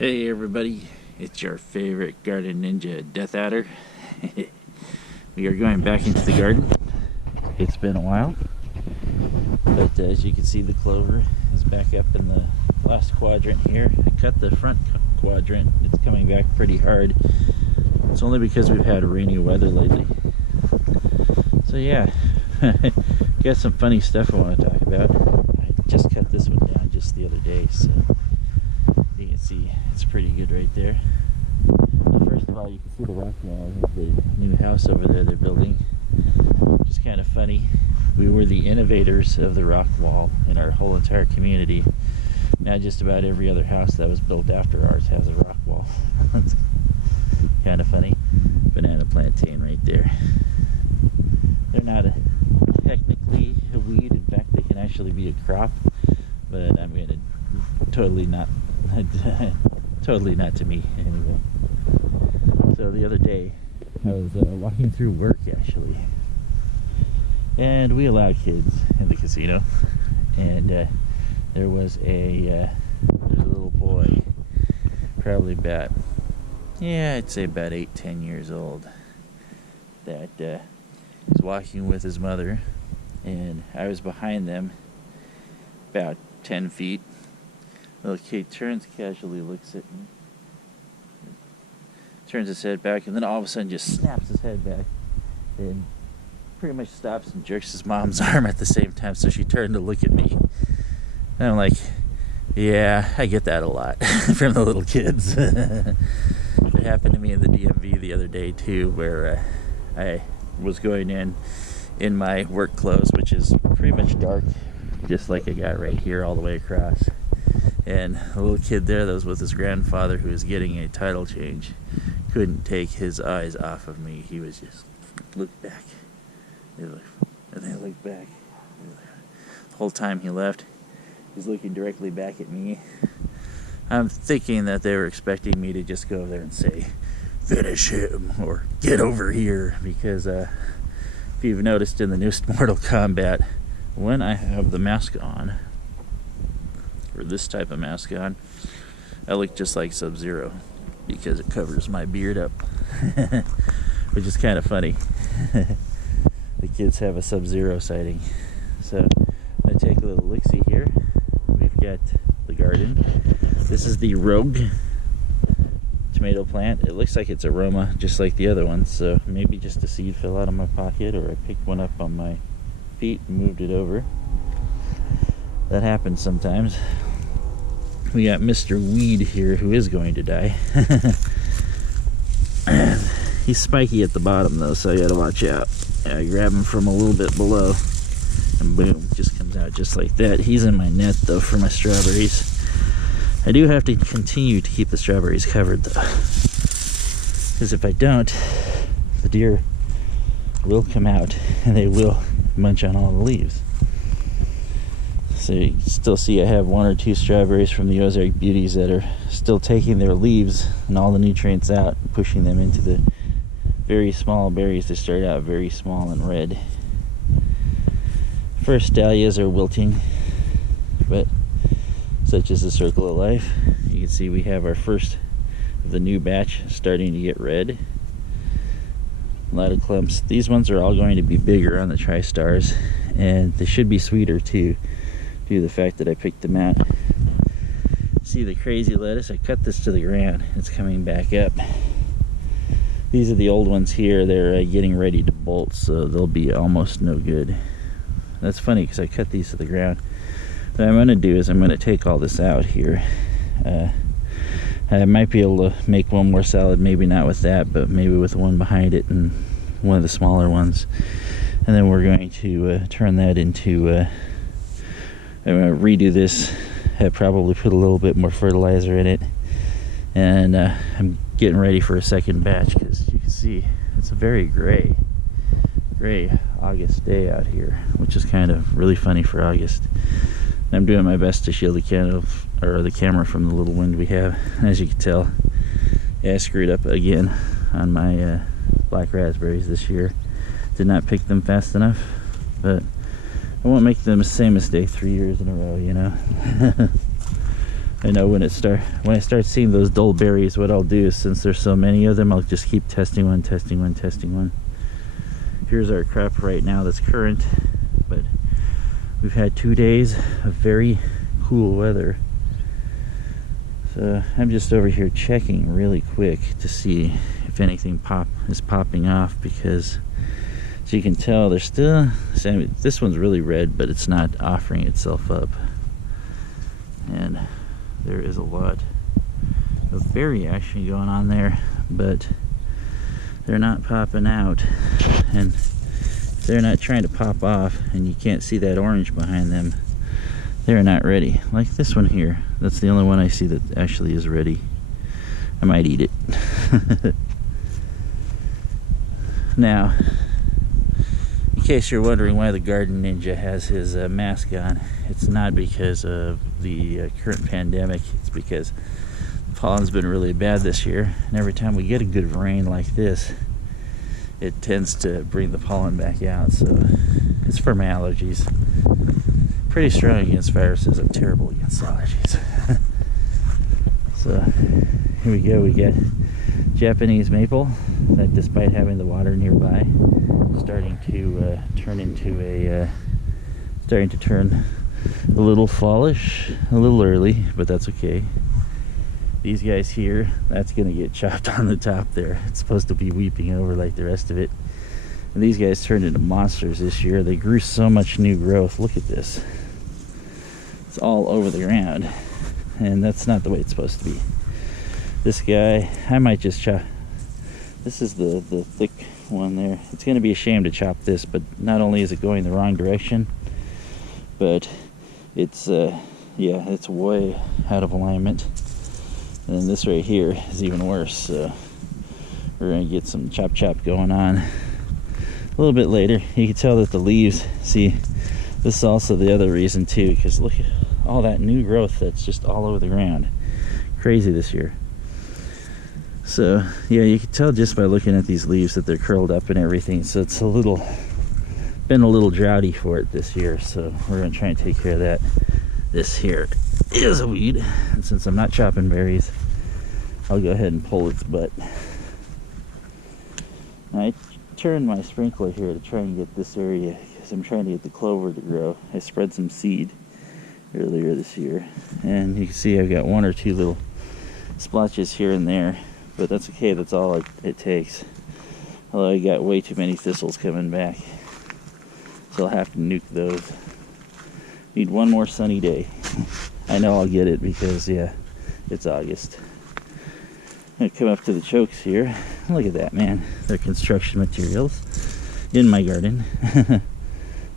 Hey everybody, it's your favorite garden ninja, dethaddr. We are going back into the garden. It's been a while, but as you can see, the clover is back up in the last quadrant here. I cut the front quadrant. It's coming back pretty hard. It's only because we've had rainy weather lately. So yeah, got some funny stuff I want to talk about. I just cut this one down just the other day, so you can see it's pretty good right there. Well, first of all, you can see the rock wall of the new house over there they're building, which is kind of funny. We were the innovators of the rock wall in our whole entire community. Now just about every other house that was built after ours has a rock wall. It's kind of funny. Banana plantain right there. They're not technically a weed. In fact, they can actually be a crop, but I'm going to totally not to me anyway. So the other day I was walking through work actually, and we allow kids in the casino, and there was a little boy, probably about, I'd say about 8-10 years old, that was walking with his mother, and I was behind them about 10 feet. Little kid turns casually, looks at me, turns his head back, and then all of a sudden just snaps his head back and pretty much stops and jerks his mom's arm at the same time, so she turned to look at me. And I'm like, yeah, I get that a lot from the little kids. It happened to me in the DMV the other day too, where I was going in my work clothes, which is pretty much dark, just like I got right here all the way across. And a little kid there that was with his grandfather, who was getting a title change, couldn't take his eyes off of me. He was just looked back, and then looked back. The whole time he left, he's looking directly back at me. I'm thinking that they were expecting me to just go over there and say, "Finish him," or "Get over here," because if you've noticed in the newest Mortal Kombat, when I have the mask on, or this type of mask on, I look just like Sub-Zero because it covers my beard up, which is kind of funny. The kids have a Sub-Zero sighting. So I take a little look-see here. We've got the garden. This is the Rogue tomato plant. It looks like it's aroma just like the other ones, so maybe just a seed fell out of my pocket, or I picked one up on my feet and moved it over. That happens sometimes. We got Mr. Weed here, who is going to die. He's spiky at the bottom though, so you gotta watch out. I grab him from a little bit below, and boom, just comes out just like that. He's in my net though for my strawberries. I do have to continue to keep the strawberries covered though, because if I don't, the deer will come out and they will munch on all the leaves. So you can still see I have 1 or 2 strawberries from the Ozark Beauties that are still taking their leaves and all the nutrients out, pushing them into the very small berries. They start out very small and red. First dahlias are wilting, but such is the circle of life. You can see we have our first of the new batch starting to get red. A lot of clumps. These ones are all going to be bigger on the Tri-Stars, and they should be sweeter too, due to the fact that I picked them out. See the crazy lettuce? I cut this to the ground. It's coming back up. These are the old ones here. They're getting ready to bolt, so they'll be almost no good. That's funny because I cut these to the ground. What I'm going to do is I'm going to take all this out here. I might be able to make one more salad, maybe not with that, but maybe with the one behind it and one of the smaller ones. And then we're going to turn that into, I'm going to redo this, probably put a little bit more fertilizer in it. And I'm getting ready for a second batch, because you can see it's a very gray August day out here, which is kind of really funny for August. I'm doing my best to shield the camera from the little wind we have. As you can tell, I screwed up again on my black raspberries this year. Did not pick them fast enough, but I won't make the same mistake 3 years in a row, you know. I know when I start seeing those dull berries, what I'll do is, since there's so many of them, I'll just keep testing one. Here's our crop right now that's current, but we've had 2 days of very cool weather. So I'm just over here checking really quick to see if anything is popping off, because as you can tell, there's still, this one's really red, but it's not offering itself up. And there is a lot of berry action going on there, but they're not popping out. And if they're not trying to pop off and you can't see that orange behind them, they're not ready. Like this one here, that's the only one I see that actually is ready. I might eat it. Now, in case you're wondering why the garden ninja has his mask on, it's not because of the current pandemic. It's because pollen's been really bad this year, and every time we get a good rain like this, it tends to bring the pollen back out. So it's for my allergies. Pretty strong against viruses. I'm terrible against allergies. So here we go. We get Japanese maple that, despite having the water nearby, starting to turn a little fallish, a little early, but that's okay. These guys here, that's gonna get chopped on the top there. It's supposed to be weeping over like the rest of it. And these guys turned into monsters this year. They grew so much new growth. Look at this. It's all over the ground, and that's not the way it's supposed to be. This guy, I might just chop. This is the thick one there. It's going to be a shame to chop this, but not only is it going the wrong direction, but it's it's way out of alignment. And then this right here is even worse. So we're going to get some chop going on a little bit later. You can tell that the leaves, see, this is also the other reason too, because look at all that new growth that's just all over the ground. Crazy this year. So yeah, you can tell just by looking at these leaves that they're curled up and everything. So it's been a little droughty for it this year. So we're gonna try and take care of that. This here is a weed, and since I'm not chopping berries, I'll go ahead and pull its butt. I turned my sprinkler here to try and get this area, because I'm trying to get the clover to grow. I spread some seed earlier this year, and you can see I've got 1 or 2 little splotches here and there, but that's okay. That's all it takes. Although I got way too many thistles coming back, so I'll have to nuke those. Need one more sunny day. I know I'll get it, because yeah, it's August. I'm gonna come up to the chokes here. Look at that, man. They're construction materials in my garden.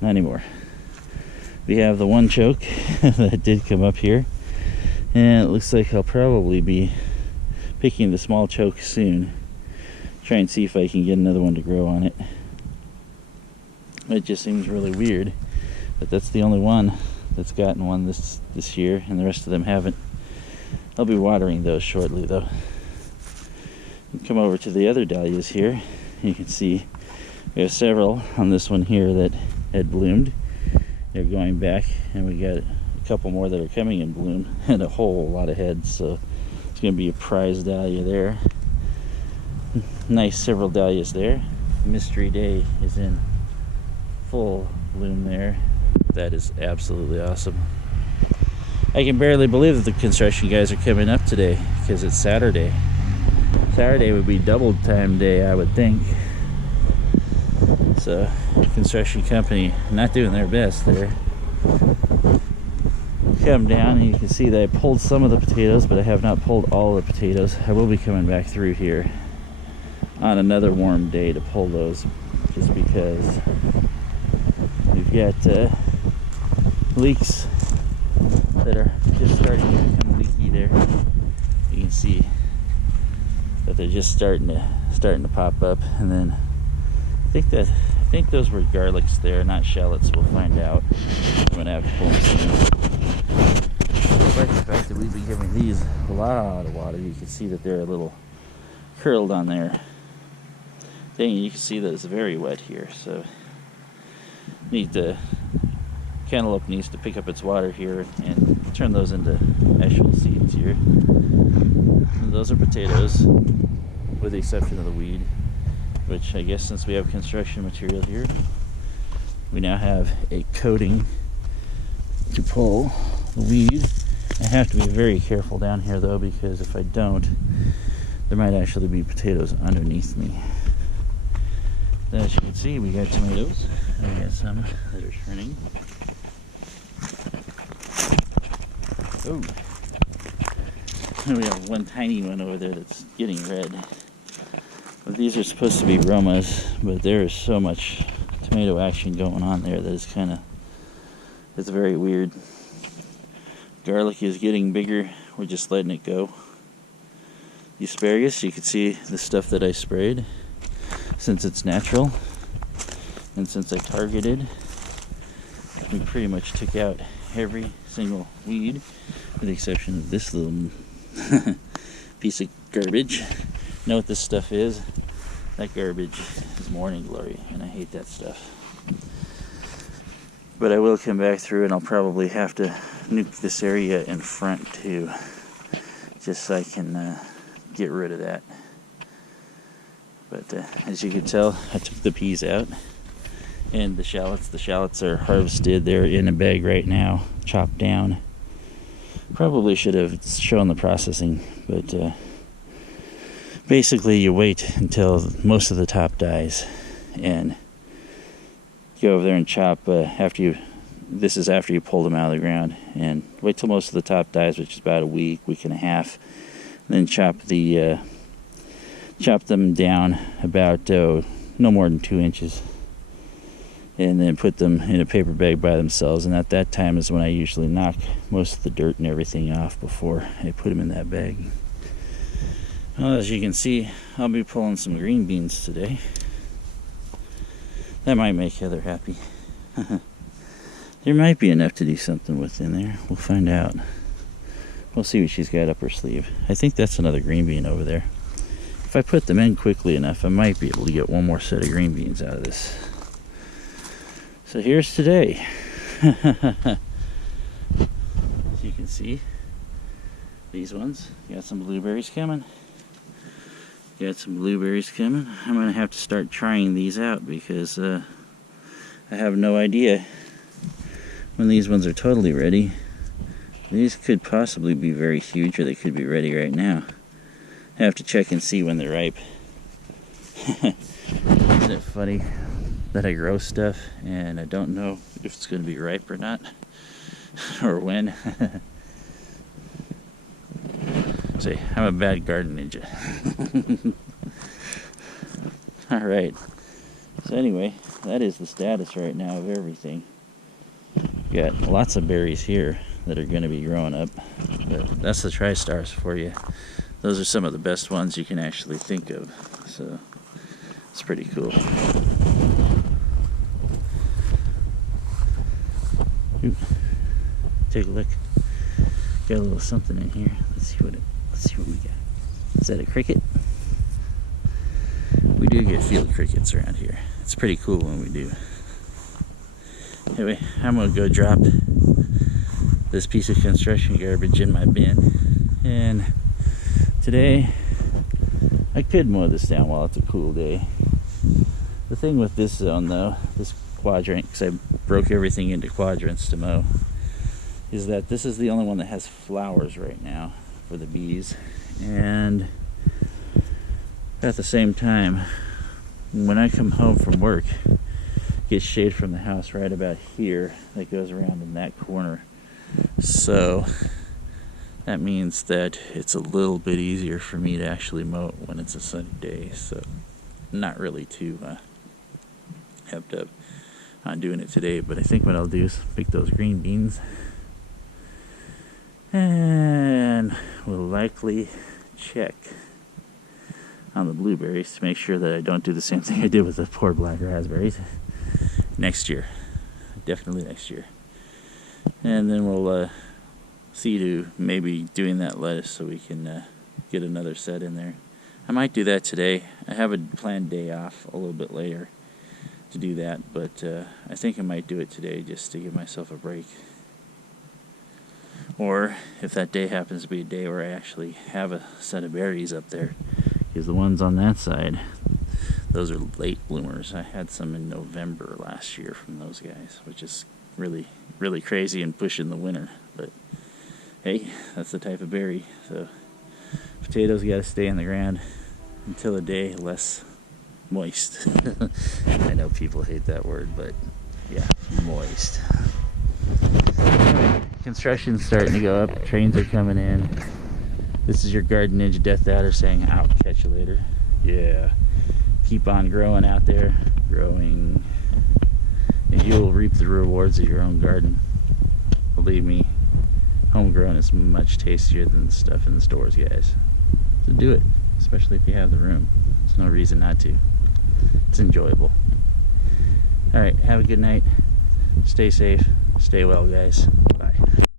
Not anymore. We have the one choke that did come up here, and it looks like I'll probably be picking the small choke soon. Try and see if I can get another one to grow on it. It just seems really weird, but that's the only one that's gotten one this year, and the rest of them haven't. I'll be watering those shortly though. Come over to the other dahlias here. You can see we have several on this one here that had bloomed. They're going back, and we got a couple more that are coming in bloom, and a whole lot of heads. So it's going to be a prize dahlia there. Nice several dahlias there. Mystery Day is in full bloom there. That is absolutely awesome. I can barely believe that the construction guys are coming up today, because it's Saturday. Saturday would be double time day, I would think. So construction company not doing their best there. Come down, and you can see that I pulled some of the potatoes, but I have not pulled all the potatoes. I will be coming back through here on another warm day to pull those, just because we've got leaks that are just starting to become leaky there. You can see that they're just starting to pop up, and then I think those were garlics there, not shallots. We'll find out. I'm gonna have to pull them soon. Despite the fact that we've been giving these a lot of water, you can see that they're a little curled on there. Dang, you can see that it's very wet here, so need to cantaloupe needs to pick up its water here and turn those into actual seeds here. And those are potatoes, with the exception of the weed, which I guess since we have construction material here, we now have a coating to pull the weed. I have to be very careful down here though, because if I don't, there might actually be potatoes underneath me. Then as you can see, we got tomatoes. We got some that are turning. Oh, and we have one tiny one over there that's getting red. Well, these are supposed to be Romas, but there is so much tomato action going on there that it's very weird. Garlic is getting bigger. We're just letting it go. The asparagus, you can see the stuff that I sprayed, since it's natural and since I targeted, we pretty much took out every single weed with the exception of this little piece of garbage. Know what this stuff is? That garbage is morning glory, and I hate that stuff. But I will come back through, and I'll probably have to nuke this area in front too, just so I can get rid of that. But as you can tell, I took the peas out, and the shallots are harvested. They're in a bag right now, chopped down. Probably should have shown the processing, but basically you wait until most of the top dies and go over there and chop this is after you pull them out of the ground, and wait till most of the top dies, which is about a week and a half, and then chop them down about no more than 2 inches, and then put them in a paper bag by themselves. And at that time is when I usually knock most of the dirt and everything off before I put them in that bag. Well, as you can see, I'll be pulling some green beans today. That might make Heather happy. There might be enough to do something with in there. We'll find out. We'll see what she's got up her sleeve. I think that's another green bean over there. If I put them in quickly enough, I might be able to get one more set of green beans out of this. So here's today. As you can see, these ones, got some blueberries coming. I'm going to have to start trying these out, because I have no idea when these ones are totally ready. These could possibly be very huge, or they could be ready right now. I have to check and see when they're ripe. Isn't it funny that I grow stuff and I don't know if it's going to be ripe or not, or when? See, I'm a bad garden ninja. Alright, so anyway, that is the status right now of everything. Got lots of berries here that are going to be growing up, but that's the tri-stars for you. Those are some of the best ones you can actually think of, so it's pretty cool. Ooh, take a look. Got a little something in here. Let's see what we got. Is that a cricket? We do get field crickets around here. It's pretty cool when we do. Anyway, I'm gonna go drop this piece of construction garbage in my bin, and today I could mow this down while it's a cool day. The thing with this zone though, this quadrant, because I broke everything into quadrants to mow, is that this is the only one that has flowers right now for the bees. And at the same time, when I come home from work, get shade from the house right about here that goes around in that corner. So that means that it's a little bit easier for me to actually mow it when it's a sunny day. So not really too hepped up on doing it today, but I think what I'll do is pick those green beans, and we'll likely check on the blueberries to make sure that I don't do the same thing I did with the poor black raspberries next year. Definitely next year. And then we'll see to maybe doing that lettuce so we can get another set in there. I might do that today. I have a planned day off a little bit later, to do that, but I think I might do it today just to give myself a break. Or if that day happens to be a day where I actually have a set of berries up there, because the ones on that side, those are late bloomers. I had some in November last year from those guys, which is really, really crazy and pushing the winter. But hey, that's the type of berry. So potatoes got to stay in the ground until a day less moist. I know people hate that word, but yeah, moist. Anyway, construction's starting to go up. Trains are coming in. This is your garden ninja dethaddr saying, out, catch you later. Yeah, keep on growing out there, growing, and you'll reap the rewards of your own garden. Believe me, homegrown is much tastier than the stuff in the stores, guys. So do it, especially if you have the room. There's no reason not to. It's enjoyable. Alright, have a good night. Stay safe. Stay well, guys.